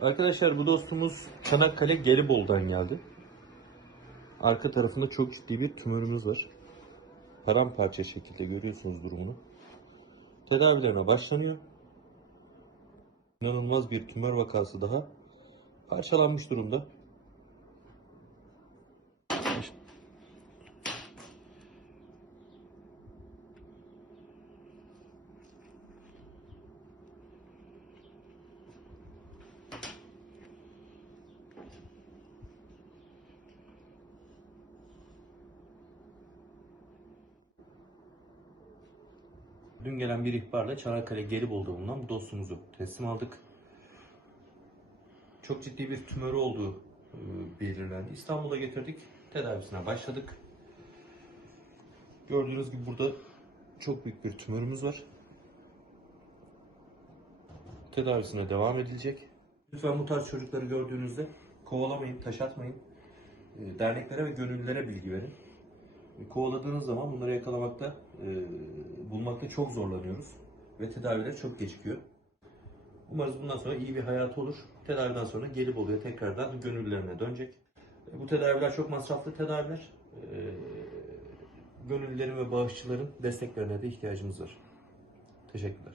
Arkadaşlar bu dostumuz Çanakkale Gelibolu'dan geldi. Arka tarafında çok ciddi bir tümörümüz var. Paramparça şekilde görüyorsunuz durumunu. Tedavilerine başlanıyor. İnanılmaz bir tümör vakası daha. Parçalanmış durumda. Dün gelen bir ihbarla Çanakkale Gelibolu'da bulunan bu dostumuzu teslim aldık. Çok ciddi bir tümörü olduğu e, belirlendi. İstanbul'a getirdik. Tedavisine başladık. Gördüğünüz gibi burada çok büyük bir tümörümüz var. Tedavisine devam edilecek. Lütfen bu tarz çocukları gördüğünüzde kovalamayın, taş atmayın. E, Derneklere ve gönüllülere bilgi verin. Kovaladığınız zaman bunları yakalamakta, e, bulmakta çok zorlanıyoruz. Ve tedaviler çok gecikiyor. Umarız bundan sonra iyi bir hayatı olur. Tedaviden sonra gelip oluyor tekrardan gönüllerine dönecek. E, Bu tedaviler çok masraflı tedaviler. E, Gönüllülerin ve bağışçıların desteklerine de ihtiyacımız var. Teşekkürler.